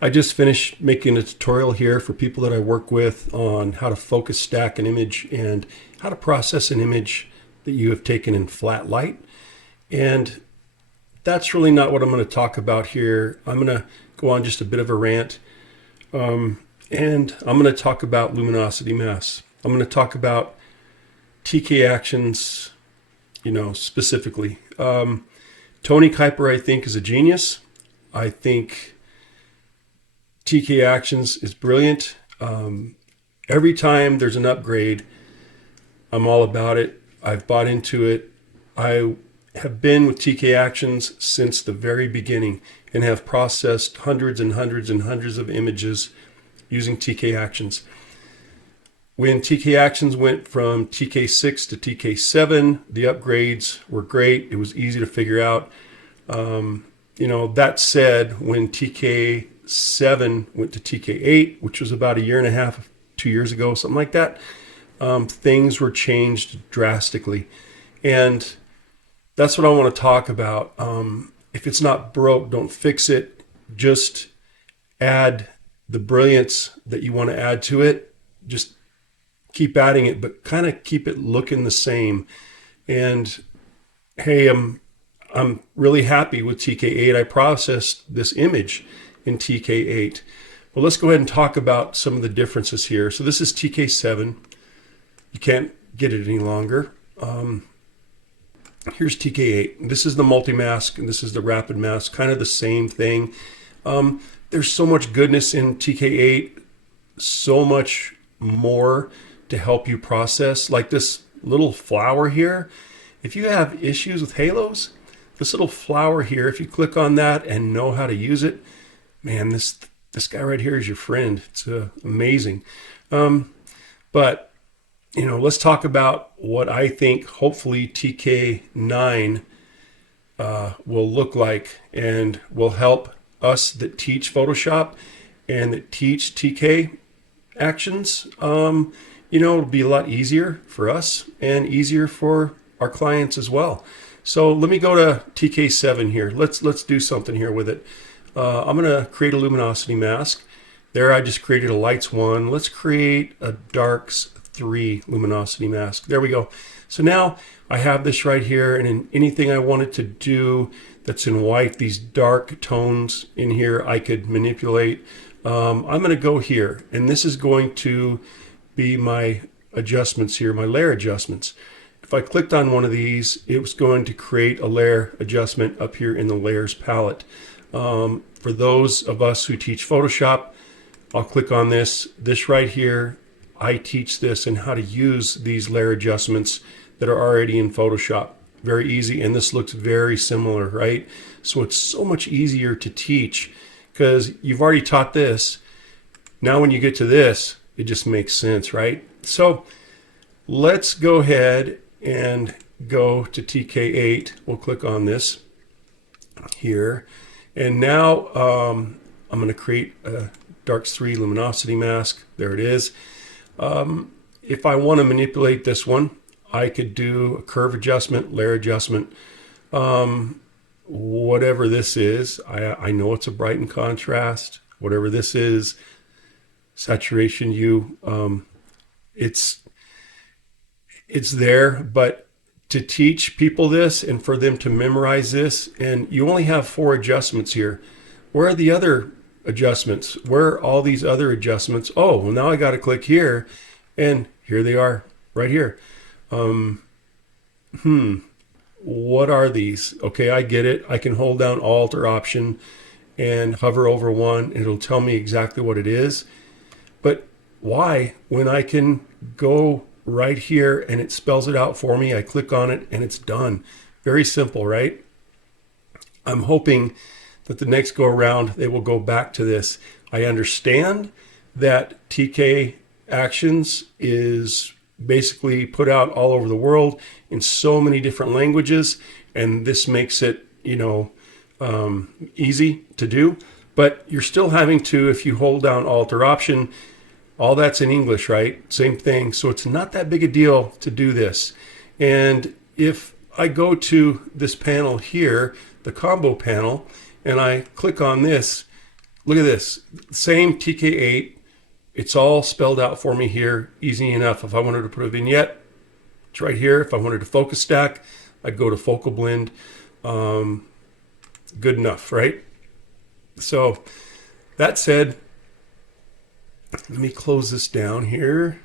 I just finished making a tutorial here for people that I work with on how to focus stack an image and how to process an image that you have taken in flat light. And that's really not what I'm going to talk about here. I'm going to go on just a bit of a rant. And I'm going to talk about luminosity masks. I'm going to talk about TK actions, specifically. Tony Kuiper, I think, is a genius. I think TK Actions is brilliant. Every time there's an upgrade, I'm all about it. I've bought into it. I have been with TK Actions since the very beginning and have processed hundreds and hundreds and hundreds of images using TK Actions. When TK Actions went from TK6 to TK7, the upgrades were great. It was easy to figure out. That said, when TK7 went to TK8, which was about a year and a half, 2 years ago, something like that, things were changed drastically. And that's what I want to talk about. If it's not broke, don't fix it. Just add the brilliance that you want to add to it. Just keep adding it, but kind of keep it looking the same. And hey, I'm really happy with TK8. I processed this image in TK8. Well, let's go ahead and talk about some of the differences here. So this is TK7. You can't get it any longer. Here's TK8. This is the multi-mask, and this is the rapid mask, kind of the same thing. There's so much goodness in TK8, so much more to help you process. Like this little flower here. If you have issues with halos, this little flower here, if you click on that and know how to use it, man, this guy right here is your friend. It's amazing. But let's talk about what I think hopefully TK9 will look like and will help us that teach Photoshop and that teach TK actions. It'll be a lot easier for us and easier for our clients as well. So let me go to TK7 here. Let's do something here with it. I'm going to create a luminosity mask. There I just created a lights 1. Let's create a darks 3 luminosity mask. There we go. So now I have this right here, and in anything I wanted to do that's in white, these dark tones in here, I could manipulate. I'm going to go here, and this is going to be my adjustments here, my layer adjustments. If I clicked on one of these, it was going to create a layer adjustment up here in the layers palette. For those of us who teach Photoshop, I'll click on this right here. I teach this and how to use these layer adjustments that are already in Photoshop. Very easy, and this looks very similar, right? So it's so much easier to teach because you've already taught this. Now when you get to this, it just makes sense, right? So let's go ahead and go to TK8. We'll click on this here. And now I'm going to create a darks 3 luminosity mask. There it is. If I want to manipulate this one, I could do a curve adjustment, layer adjustment, whatever this is. I know it's a brighten contrast, whatever this is, saturation hue. It's there, but to teach people this and for them to memorize this, and you only have 4 adjustments here. Where are the other adjustments? Where are all these other adjustments? Oh, well, now I got to click here, and here they are right here. What are these? Okay, I get it. I can hold down Alt or Option and hover over one, and it'll tell me exactly what it is. But why? When I can go right here and it spells it out for me, I click on it and it's done. Very simple, right? I'm hoping that the next go around they will go back to this. I understand that TK Actions is basically put out all over the world in so many different languages, and this makes it easy to do, but you're still having to, if you hold down Alt or Option, all that's in English, right? Same thing. So it's not that big a deal to do this. And if I go to this panel here, the combo panel, and I click on this, look at this. Same TK8. It's all spelled out for me here. Easy enough. If I wanted to put a vignette, it's right here. If I wanted to focus stack, I'd go to focal blend. Good enough, right? So that said, let me close this down here.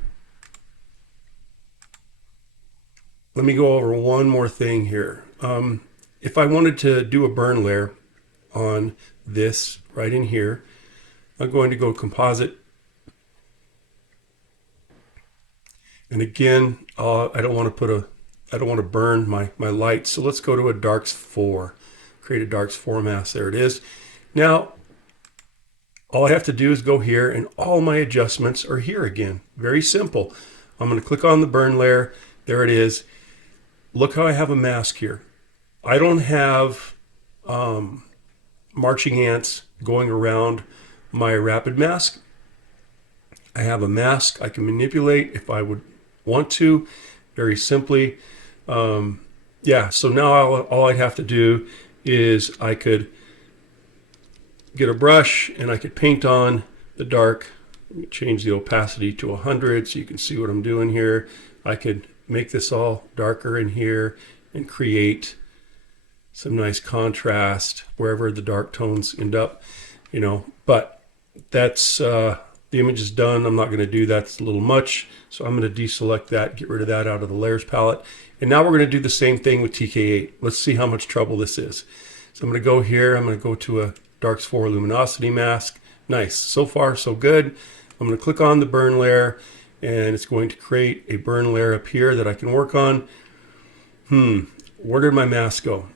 Let me go over one more thing here. If I wanted to do a burn layer on this right in here, I'm going to go composite. And again, I don't want to burn my light. So let's go to a darks 4. Create a darks 4 mask. There it is. Now, all I have to do is go here and all my adjustments are here again. Very simple. I'm going to click on the burn layer. There it is. Look how I have a mask here. I don't have marching ants going around my rapid mask. I have a mask I can manipulate if I would want to, very simply. Yeah, so now all I'd have to do is I could get a brush and I could paint on the dark. Let me change the opacity to 100 so you can see what I'm doing here. I could make this all darker in here and create some nice contrast wherever the dark tones end up, you know, but that's the image is done. I'm not going to do that. It's a little much. So I'm going to deselect that, get rid of that out of the layers palette. And now we're going to do the same thing with TK8. Let's see how much trouble this is. So I'm going to go here. I'm going to go to a darks 4 luminosity mask. Nice. So far, so good. I'm going to click on the burn layer and it's going to create a burn layer up here that I can work on. Where did my mask go?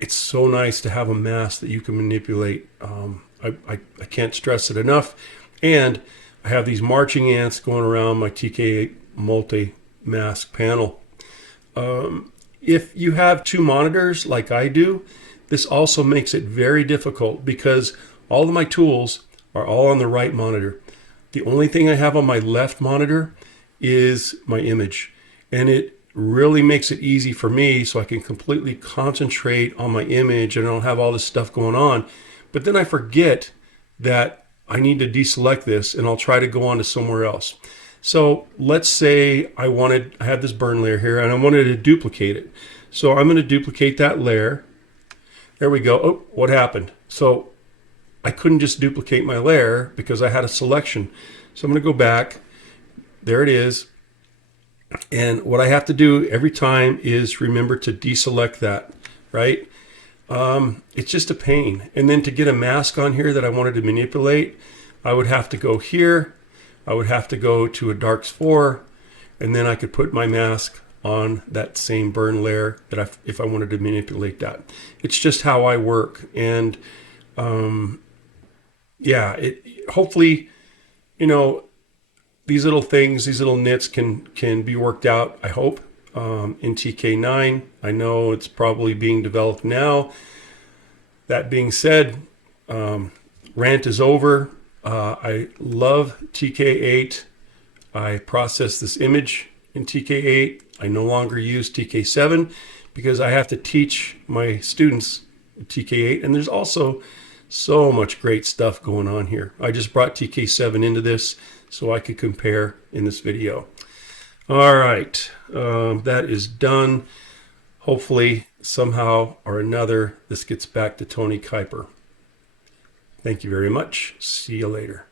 It's so nice to have a mask that you can manipulate. I can't stress it enough. And I have these marching ants going around my TK8 multi-mask panel. If you have 2 monitors like I do, this also makes it very difficult because all of my tools are all on the right monitor. The only thing I have on my left monitor is my image. And it really makes it easy for me so I can completely concentrate on my image and I don't have all this stuff going on. But then I forget that I need to deselect this and I'll try to go on to somewhere else. So let's say I had this burn layer here and I wanted to duplicate it. So I'm going to duplicate that layer. There we go. Oh, what happened? So I couldn't just duplicate my layer because I had a selection. So I'm going to go back. There it is. And what I have to do every time is remember to deselect that, right? It's just a pain. And then to get a mask on here that I wanted to manipulate, I would have to go here. I would have to go to a darks 4, and then I could put my mask on that same burn layer that if I wanted to manipulate that. It's just how I work. And yeah, hopefully, you know, these little things, these little nits can be worked out, I hope, in TK9. I know it's probably being developed now. That being said, Rant is over. I love TK8. I process this image in TK8. I no longer use TK7 because I have to teach my students TK8. And there's also so much great stuff going on here. I just brought TK7 into this so I could compare in this video. All right, that is done. Hopefully, somehow or another, this gets back to Tony Kuiper. Thank you very much. See you later.